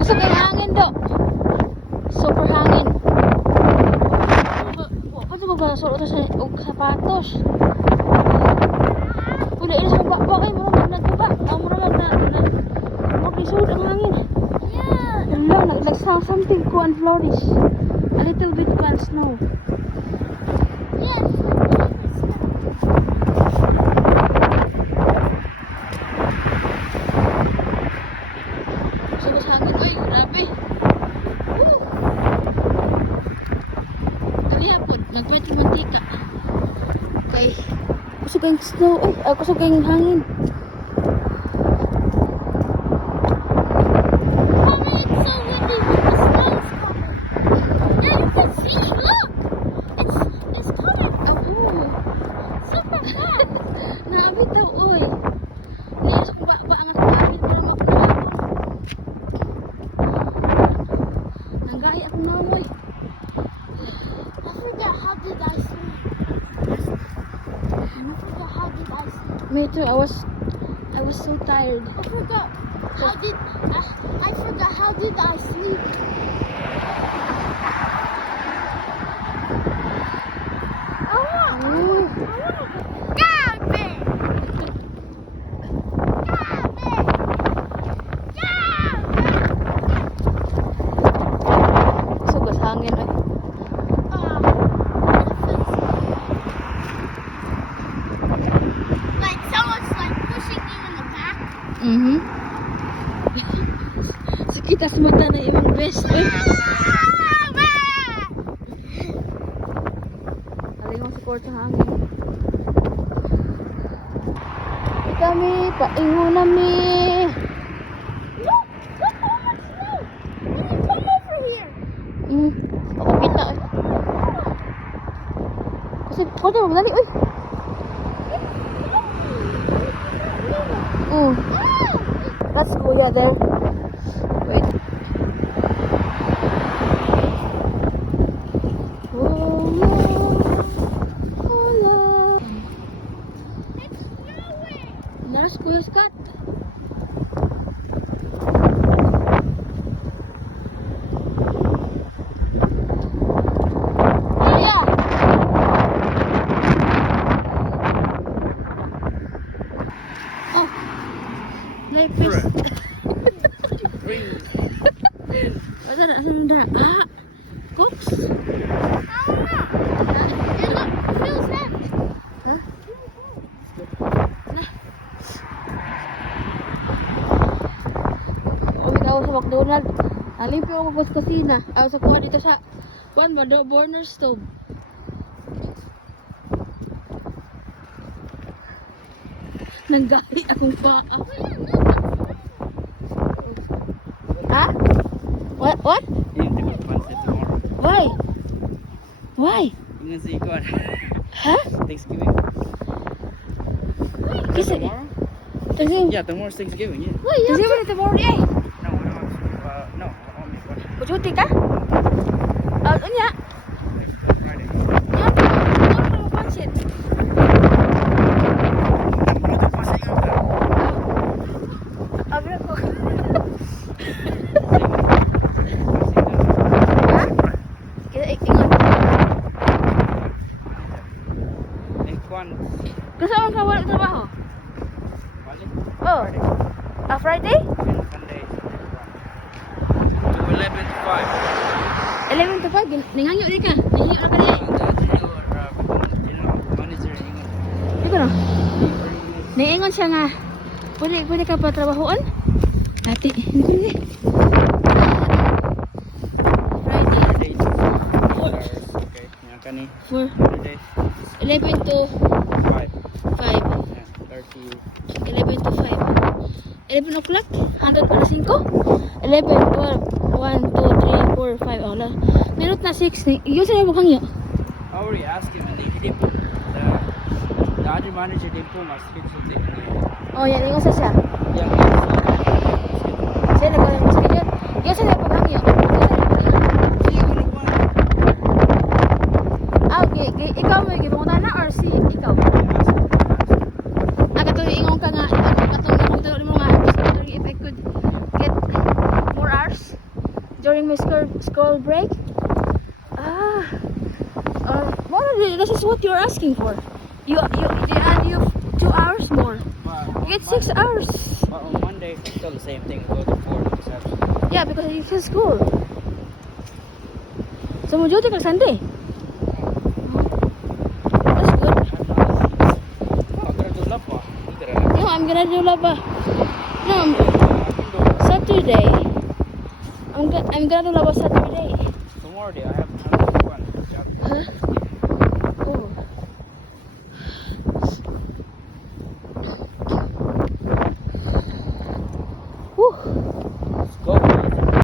Gusto kay hangin do. Super hangin. Pwede ko ba suot sa sapatos? Wala ina sa baba kay mura nagtuba. Mura na mag-isod ang hangin. Yeah. Lang something ko and flourish. A little bit of snow. Yes. Sabas hangin, oy, grabe. Kalihapon, magpati-mantika. Okay. Gusto kayong snow, gusto kayong hangin. Mommy, it's so windy when the snow's coming. Yeah, you can see. Look, it's coming super fast. Naabitaw, oy. Niyas kung ba ang asapit para mapunahon. Nanggaya akong namoy. I forget how did I sleep. I forgot how did I sleep. Me too, I was so tired. I forgot how did I sleep. I want to go. Grab it! Grab it! Grab it! Sugas hangin, oy. Like someone's like pushing you in the back. Sakit as mata na imong best, oy. Aling support sa hangin. Kami, paingon nami. Look! Look how much snow! Can you come over here? Ako kita, oy. Kasi, kote mo, dali, oy. Let's go, yeah, there. Wait. Oh, yeah. It's snowing! There's Kuya Scott. Yeah. Oh. Lepis. Asan na? Ah. Cooks. Feels that. Huh? Kami ako sa McDonald. Alimpyo ako sa kusina. Ako sa kuha dito sa kuhan ba? Burner stove. Nanggahi akong paa. Ha? What? Yung di ba pancit tomorrow? Why? Why? Yung si Ikuan. Ha? Thanksgiving. Kasi, Tomorrow? kasi, Yeah, tomorrow's Thanksgiving, yeah. kasi wala tomorrow eh. No, only Friday. Pujuti ka? Unya? Friday. Yan, ano na mapansin? Abra ko. Ha? Ingon. Ikuan. Kasama ka wala trabaho? Balik. Oh. Friday? And Sunday. To 11 to 5. 11 to 5, ningangyo di ka? Ningangyo na ka di? Manager Ingon. Dito na. Niingon siya nga, pwede ka pa trabahoan? Ate, hindi ko na. Friday, Friday. 4 hours. Okay. Yan kani. 4, Friday. 11 to 5. 5. Yeah. 30. 11 to 5. 11 o'clock? Hanggang alas 5? 11, 12, 1, 2, 3, 4, 5. Oh, meron na 6. Yung sa'yo mo kangyo? I already asked him and he didn't put the other manager didn't put my schedule in. Oh, yan. Yung sa siya. Yeah, Siya nagkaroon mo sa kanya. Yung sa'yo mo kangyo? Ah, okay. Ikaw mo yung gibangutan na or si ikaw? Katong ingon ka nga, katong nakagdalo mo nga, if I could get more hours. my school break? Ah. More, this is what you're asking for. They add you 2 hours more. But You get 6 hours. But on Monday, it's still the same thing. Go to 4 to 7. Yeah, because it's his school. So mo duty kag Sunday. That's good. I'm gonna do love pa. No, I'm gonna do laba. No, Saturday. I'm gonna do laba Saturday. Tomorrow day, I have one. Huh? Oh.